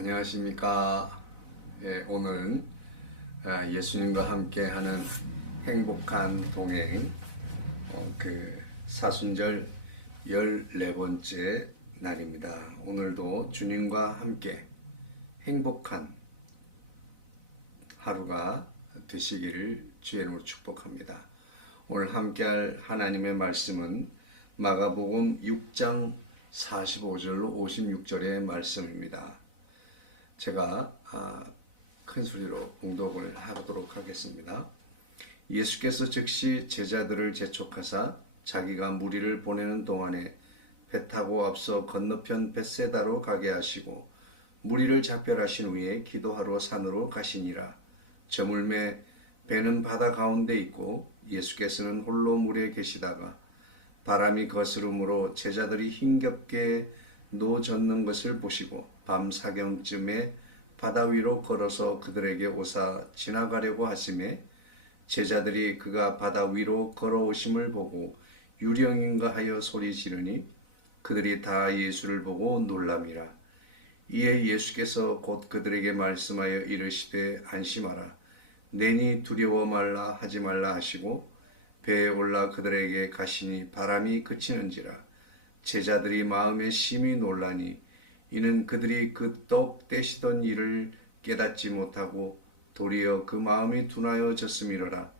안녕하십니까. 오늘은 예수님과 함께하는 행복한 동행 사순절 14번째 날입니다. 오늘도 주님과 함께 행복한 하루가 되시기를 주의 이름으로 축복합니다. 오늘 함께할 하나님의 말씀은 마가복음 6장 45절로 56절의 말씀입니다. 제가 큰 소리로 봉독을 하도록 하겠습니다. 예수께서 즉시 제자들을 재촉하사 자기가 무리를 보내는 동안에 배 타고 앞서 건너편 벳세다로 가게 하시고 무리를 작별하신 후에 기도하러 산으로 가시니라. 저물매 배는 바다 가운데 있고 예수께서는 홀로 물에 계시다가 바람이 거스름으로 제자들이 힘겹게 노젓는 것을 보시고 밤 사경쯤에 바다 위로 걸어서 그들에게 오사 지나가려고 하심에 제자들이 그가 바다 위로 걸어오심을 보고 유령인가 하여 소리 지르니 그들이 다 예수를 보고 놀람이라. 이에 예수께서 곧 그들에게 말씀하여 이르시되 안심하라. 내니 두려워 말라 하지 말라 하시고 배에 올라 그들에게 가시니 바람이 그치는지라. 제자들이 마음에 심히 놀라니 이는 그들이 그 떡 떼시던 일을 깨닫지 못하고 도리어 그 마음이 둔하여졌음이로라.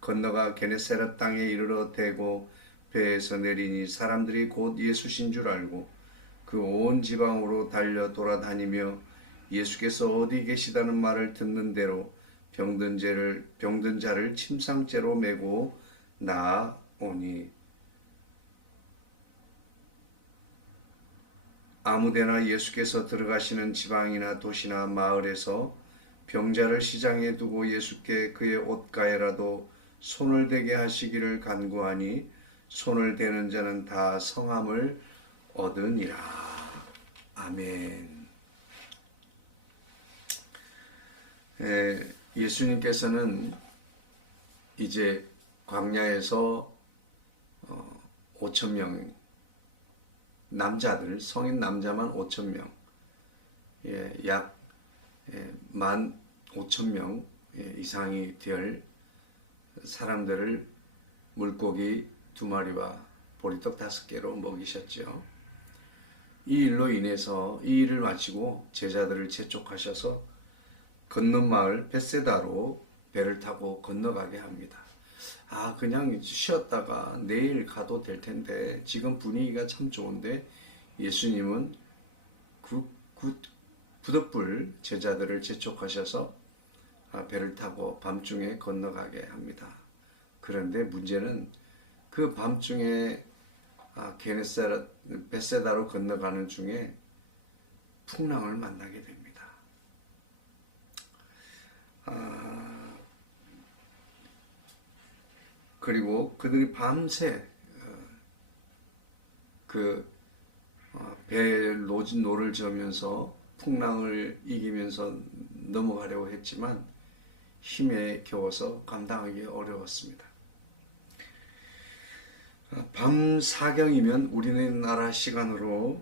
건너가 게네사렛 땅에 이르러 대고 배에서 내리니 사람들이 곧 예수신 줄 알고 그 온 지방으로 달려 돌아다니며 예수께서 어디 계시다는 말을 듣는 대로 병든 자를 침상째로 메고 나아오니 아무데나 예수께서 들어가시는 지방이나 도시나 마을에서 병자를 시장에 두고 예수께 그의 옷가에라도 손을 대게 하시기를 간구하니 손을 대는 자는 다 성함을 얻으니라. 아멘. 예수님께서는 이제 광야에서 5,000명 남자들, 성인 남자만 5,000명, 약 15,000명 이상이 될 사람들을 물고기 2마리와 보리떡 5개로 먹이셨죠. 이 일로 인해서 이 일을 마치고 제자들을 재촉하셔서 건넌 마을 벳세다로 배를 타고 건너가게 합니다. 그냥 쉬었다가 내일 가도 될 텐데 지금 분위기가 참 좋은데 예수님은 부득불 제자들을 재촉하셔서 배를 타고 밤중에 건너가게 합니다. 그런데 문제는 그 밤중에 게네사렛 벳세다로 건너가는 중에 풍랑을 만나게 됩니다. 그리고 그들이 밤새 배에 노를 저으면서 풍랑을 이기면서 넘어가려고 했지만 힘에 겨워서 감당하기 어려웠습니다. 밤 사경이면 우리나라 시간으로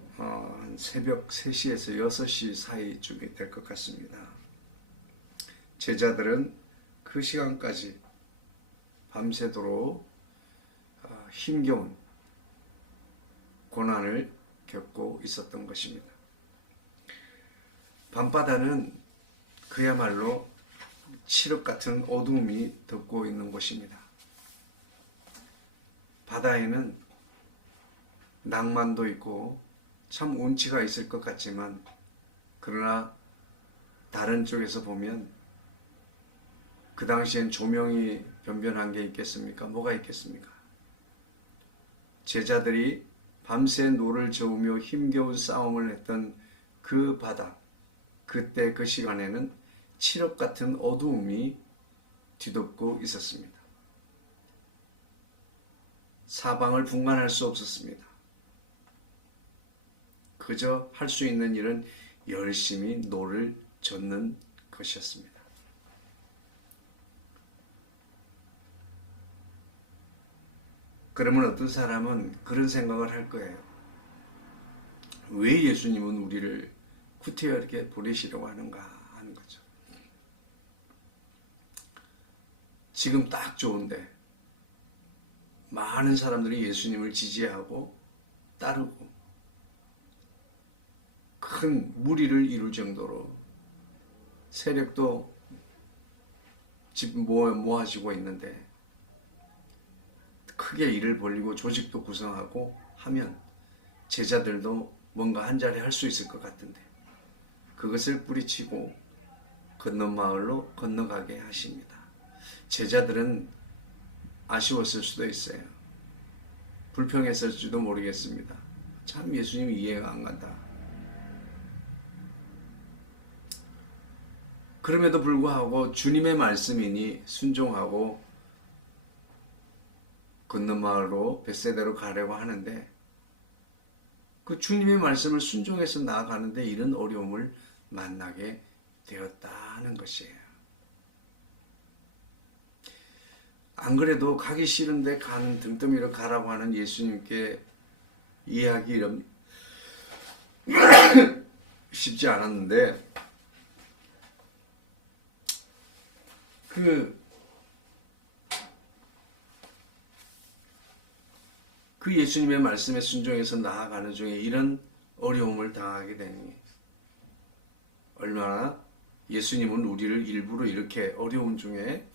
새벽 3시에서 6시 사이쯤이 될 것 같습니다. 제자들은 그 시간까지 밤새도록 힘겨운 고난을 겪고 있었던 것입니다. 밤바다는 그야말로 칠흑 같은 어두움이 덮고 있는 곳입니다. 바다에는 낭만도 있고 참 운치가 있을 것 같지만 그러나 다른 쪽에서 보면 그 당시엔 조명이 변변한 게 있겠습니까? 뭐가 있겠습니까? 제자들이 밤새 노를 저으며 힘겨운 싸움을 했던 그 바다, 그때 그 시간에는 칠흑 같은 어두움이 뒤덮고 있었습니다. 사방을 분간할 수 없었습니다. 그저 할 수 있는 일은 열심히 노를 젓는 것이었습니다. 그러면 어떤 사람은 그런 생각을 할 거예요. 왜 예수님은 우리를 구태여 이렇게 보내시려고 하는가 하는 거죠. 지금 딱 좋은데 많은 사람들이 예수님을 지지하고 따르고 큰 무리를 이룰 정도로 세력도 지금 모아지고 있는데 크게 일을 벌리고 조직도 구성하고 하면 제자들도 뭔가 한 자리 할 수 있을 것 같은데 그것을 뿌리치고 건넌 마을로 건너가게 하십니다. 제자들은 아쉬웠을 수도 있어요. 불평했을지도 모르겠습니다. 참 예수님 이해가 안 간다. 그럼에도 불구하고 주님의 말씀이니 순종하고 건넌 마을로 벳세다로 가려고 하는데 그 주님의 말씀을 순종해서 나아가는데 이런 어려움을 만나게 되었다는 것이에요. 안 그래도 가기 싫은데 가는 등떠미로 가라고 하는 예수님께 이해하기 쉽지 않았는데 그 예수님의 말씀에 순종해서 나아가는 중에 이런 어려움을 당하게 되니 얼마나 예수님은 우리를 일부러 이렇게 어려움 중에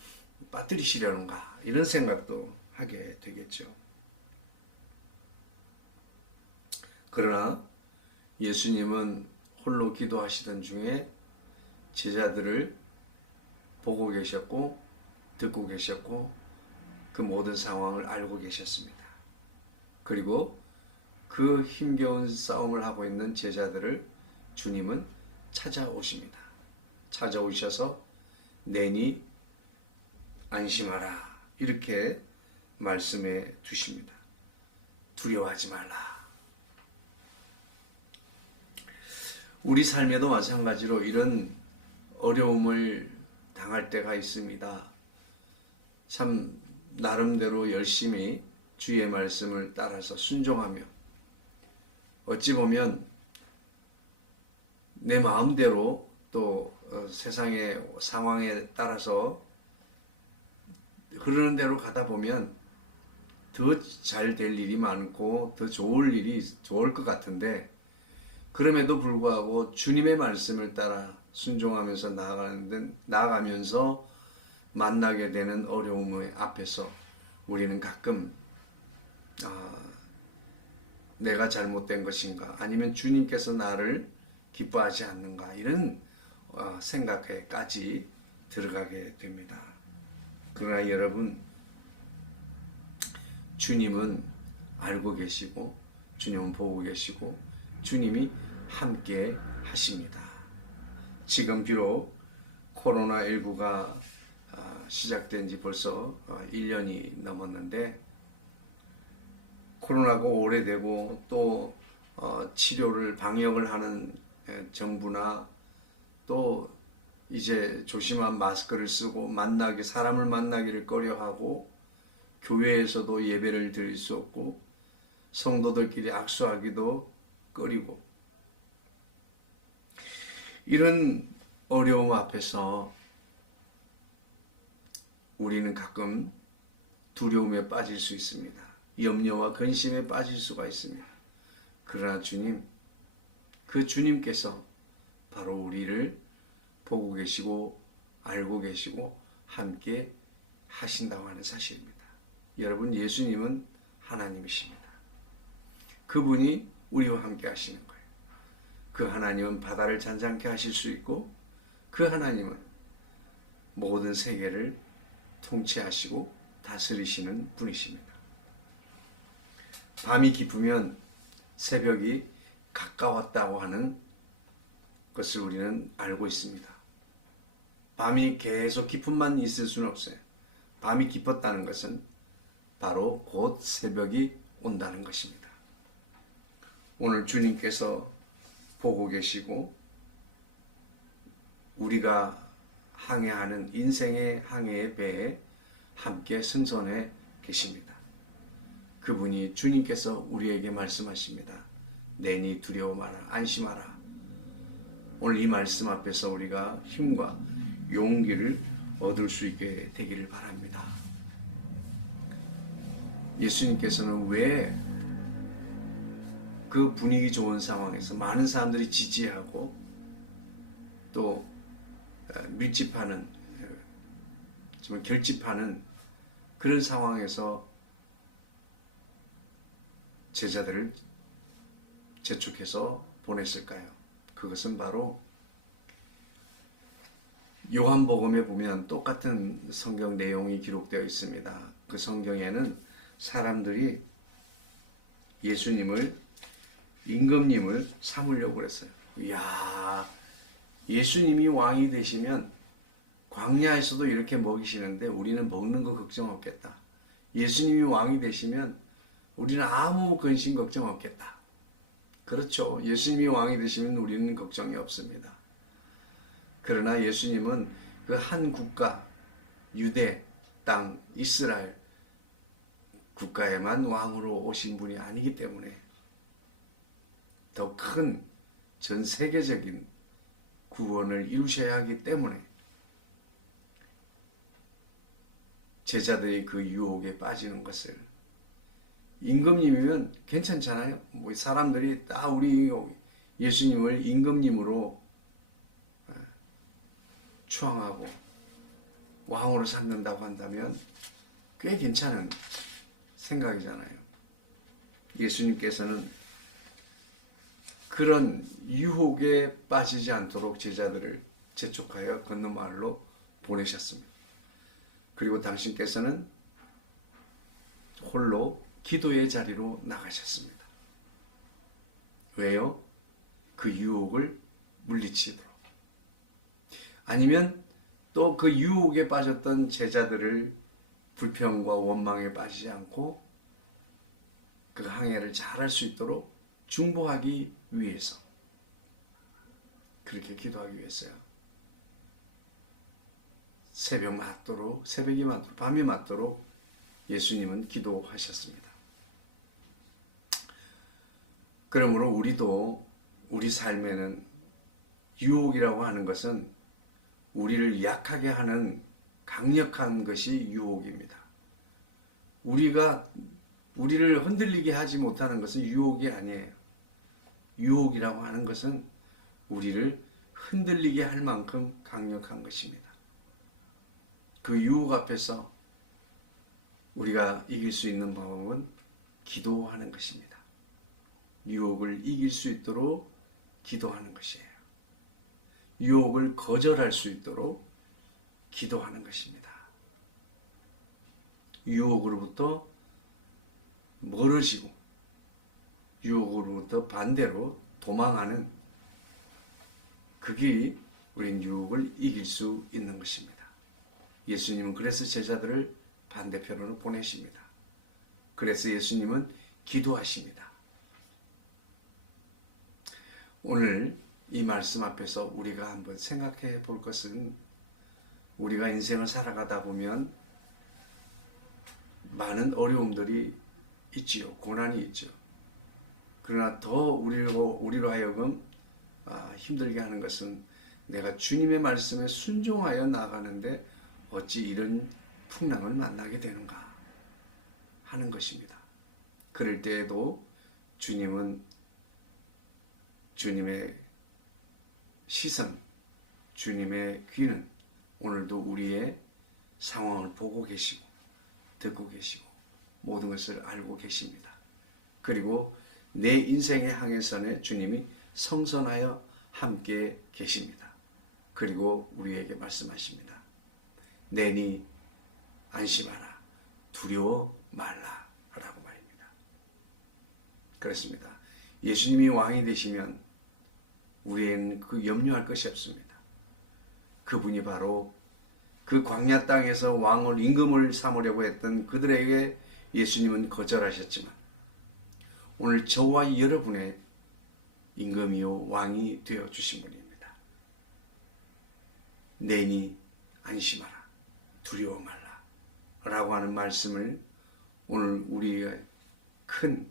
빠뜨리시려는가 이런 생각도 하게 되겠죠. 그러나 예수님은 홀로 기도하시던 중에 제자들을 보고 계셨고 듣고 계셨고 그 모든 상황을 알고 계셨습니다. 그리고 그 힘겨운 싸움을 하고 있는 제자들을 주님은 찾아오십니다. 찾아오셔서 내니 안심하라 이렇게 말씀해 두십니다. 두려워하지 말라. 우리 삶에도 마찬가지로 이런 어려움을 당할 때가 있습니다. 참 나름대로 열심히 주의 말씀을 따라서 순종하며 어찌 보면 내 마음대로 또 세상의 상황에 따라서 흐르는 대로 가다 보면 더 잘 될 일이 많고 더 좋을 것 같은데 그럼에도 불구하고 주님의 말씀을 따라 순종하면서 나아가면서 만나게 되는 어려움의 앞에서 우리는 가끔 내가 잘못된 것인가 아니면 주님께서 나를 기뻐하지 않는가 이런 생각에까지 들어가게 됩니다. 그러나 여러분 주님은 알고 계시고 주님은 보고 계시고 주님이 함께 하십니다. 지금 비록 코로나19가 시작된 지 벌써 1년이 넘었는데 코로나가 오래되고 또 치료를 방역을 하는 정부나 또 이제 조심한 마스크를 쓰고 사람을 만나기를 꺼려하고 교회에서도 예배를 드릴 수 없고 성도들끼리 악수하기도 꺼리고 이런 어려움 앞에서 우리는 가끔 두려움에 빠질 수 있습니다. 염려와 근심에 빠질 수가 있습니다. 그러나 주님께서 바로 우리를 보고 계시고 알고 계시고 함께 하신다고 하는 사실입니다. 여러분 예수님은 하나님이십니다. 그분이 우리와 함께 하시는 거예요. 그 하나님은 바다를 잔잔케 하실 수 있고 그 하나님은 모든 세계를 통치하시고 다스리시는 분이십니다. 밤이 깊으면 새벽이 가까웠다고 하는 것을 우리는 알고 있습니다. 밤이 계속 깊음만 있을 수는 없어요. 밤이 깊었다는 것은 바로 곧 새벽이 온다는 것입니다. 오늘 주님께서 보고 계시고 우리가 항해하는 인생의 항해의 배에 함께 승선해 계십니다. 그분이 주님께서 우리에게 말씀하십니다. 내니 두려워 마라 안심하라. 오늘 이 말씀 앞에서 우리가 힘과 용기를 얻을 수 있게 되기를 바랍니다. 예수님께서는 왜 그 분위기 좋은 상황에서 많은 사람들이 지지하고 또 밀집하는, 정말 결집하는 그런 상황에서 제자들을 재촉해서 보냈을까요? 그것은 바로 요한복음에 보면 똑같은 성경 내용이 기록되어 있습니다. 그 성경에는 사람들이 예수님을, 임금님을 삼으려고 그랬어요. 이야, 예수님이 왕이 되시면 광야에서도 이렇게 먹이시는데 우리는 먹는 거 걱정 없겠다. 예수님이 왕이 되시면 우리는 아무 근심 걱정 없겠다. 그렇죠. 예수님이 왕이 되시면 우리는 걱정이 없습니다. 그러나 예수님은 그 한 국가, 유대 땅, 이스라엘 국가에만 왕으로 오신 분이 아니기 때문에 더 큰 전 세계적인 구원을 이루셔야 하기 때문에 제자들이 그 유혹에 빠지는 것을, 임금님이면 괜찮잖아요. 뭐 사람들이 다 우리 예수님을 임금님으로 추앙하고 왕으로 삼는다고 한다면 꽤 괜찮은 생각이잖아요. 예수님께서는 그런 유혹에 빠지지 않도록 제자들을 재촉하여 건너마을로 보내셨습니다. 그리고 당신께서는 홀로 기도의 자리로 나가셨습니다. 왜요? 그 유혹을 물리치도록. 아니면 또 그 유혹에 빠졌던 제자들을 불평과 원망에 빠지지 않고 그 항해를 잘할 수 있도록 중보하기 위해서, 그렇게 기도하기 위해서요. 새벽이 맞도록, 밤이 맞도록 예수님은 기도하셨습니다. 그러므로 우리도 우리 삶에는 유혹이라고 하는 것은 우리를 약하게 하는 강력한 것이 유혹입니다. 우리를 흔들리게 하지 못하는 것은 유혹이 아니에요. 유혹이라고 하는 것은 우리를 흔들리게 할 만큼 강력한 것입니다. 그 유혹 앞에서 우리가 이길 수 있는 방법은 기도하는 것입니다. 유혹을 이길 수 있도록 기도하는 것이에요. 유혹을 거절할 수 있도록 기도하는 것입니다. 유혹으로부터 멀어지고 유혹으로부터 반대로 도망하는 그 길이 우린 유혹을 이길 수 있는 것입니다. 예수님은 그래서 제자들을 반대편으로 보내십니다. 그래서 예수님은 기도하십니다. 오늘 이 말씀 앞에서 우리가 한번 생각해 볼 것은, 우리가 인생을 살아가다 보면 많은 어려움들이 있지요. 고난이 있죠. 그러나 더 우리로 하여금 힘들게 하는 것은 내가 주님의 말씀에 순종하여 나가는데 어찌 이런 풍랑을 만나게 되는가 하는 것입니다. 그럴 때에도 주님은 주님의 시선, 주님의 귀는 오늘도 우리의 상황을 보고 계시고 듣고 계시고 모든 것을 알고 계십니다. 그리고 내 인생의 항해선에 주님이 성선하여 함께 계십니다. 그리고 우리에게 말씀하십니다. 내니 안심하라, 두려워 말라 라고 말입니다. 그렇습니다. 예수님이 왕이 되시면 우리에는 그 염려할 것이 없습니다. 그분이 바로 그 광야 땅에서 왕을, 임금을 삼으려고 했던 그들에게 예수님은 거절하셨지만 오늘 저와 여러분의 임금이요 왕이 되어 주신 분입니다. 내니 안심하라, 두려워 말라 라고 하는 말씀을 오늘 우리의 큰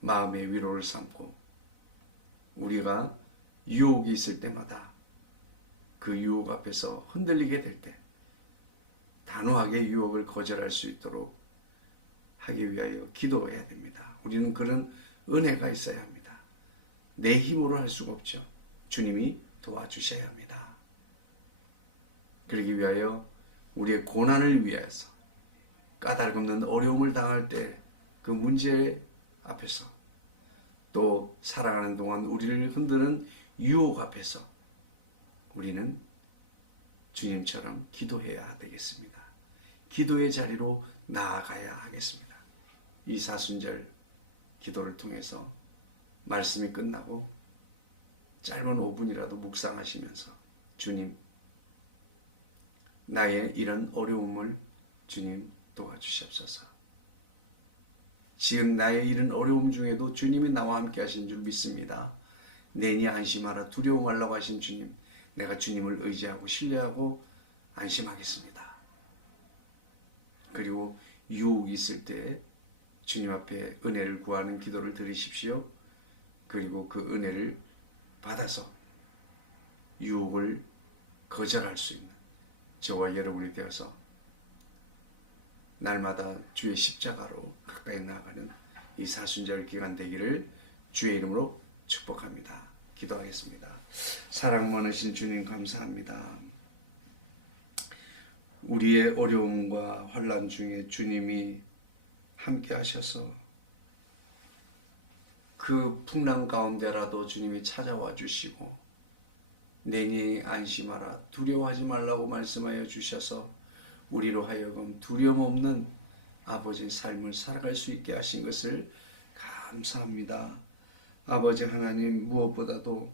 마음의 위로를 삼고 우리가 유혹이 있을 때마다 그 유혹 앞에서 흔들리게 될 때 단호하게 유혹을 거절할 수 있도록 하기 위하여 기도해야 됩니다. 우리는 그런 은혜가 있어야 합니다. 내 힘으로 할 수가 없죠. 주님이 도와주셔야 합니다. 그러기 위하여 우리의 고난을 위해서 까닭없는 어려움을 당할 때 그 문제 앞에서 또 살아가는 동안 우리를 흔드는 유혹 앞에서 우리는 주님처럼 기도해야 되겠습니다. 기도의 자리로 나아가야 하겠습니다. 이 사순절 기도를 통해서 말씀이 끝나고 짧은 5분이라도 묵상하시면서 주님, 나의 이런 어려움을 주님 도와주시옵소서. 지금 나의 이런 어려움 중에도 주님이 나와 함께 하신 줄 믿습니다. 내니 안심하라 두려워 말라고 하신 주님, 내가 주님을 의지하고 신뢰하고 안심하겠습니다. 그리고 유혹이 있을 때 주님 앞에 은혜를 구하는 기도를 드리십시오. 그리고 그 은혜를 받아서 유혹을 거절할 수 있는 저와 여러분이 되어서 날마다 주의 십자가로 가까이 나아가는 이 사순절 기간 되기를 주의 이름으로 축복합니다. 기도하겠습니다. 사랑 많으신 주님 감사합니다. 우리의 어려움과 환난 중에 주님이 함께 하셔서 그 풍랑 가운데라도 주님이 찾아와 주시고 내니 안심하라 두려워하지 말라고 말씀하여 주셔서 우리로 하여금 두려움 없는 아버지의 삶을 살아갈 수 있게 하신 것을 감사합니다. 아버지 하나님, 무엇보다도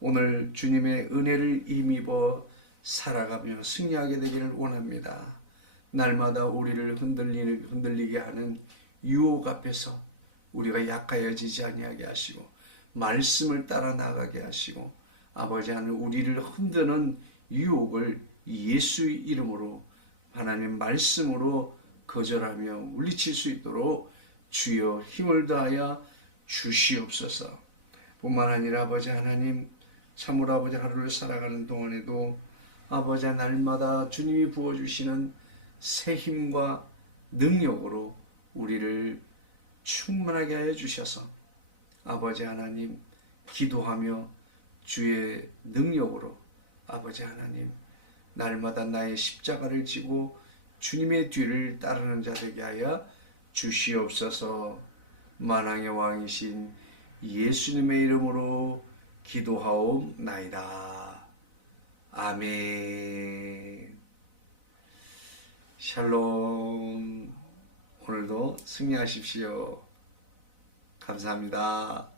오늘 주님의 은혜를 힘입어 살아가며 승리하게 되기를 원합니다. 날마다 우리를 흔들리게 하는 유혹 앞에서 우리가 약하여지지 아니하게 하시고 말씀을 따라 나가게 하시고 아버지 하나님, 우리를 흔드는 유혹을 예수의 이름으로 하나님 말씀으로 거절하며 물리칠 수 있도록 주여 힘을 다하여 주시옵소서. 뿐만 아니라 아버지 하나님, 참으로 아버지 하루를 살아가는 동안에도 아버지 날마다 주님이 부어주시는 새 힘과 능력으로 우리를 충만하게 하여 주셔서 아버지 하나님 기도하며 주의 능력으로 아버지 하나님 날마다 나의 십자가를 지고 주님의 뒤를 따르는 자 되게 하여 주시옵소서. 만왕의 왕이신 예수님의 이름으로 기도하옵나이다. 아멘. 샬롬. 오늘도 승리하십시오. 감사합니다.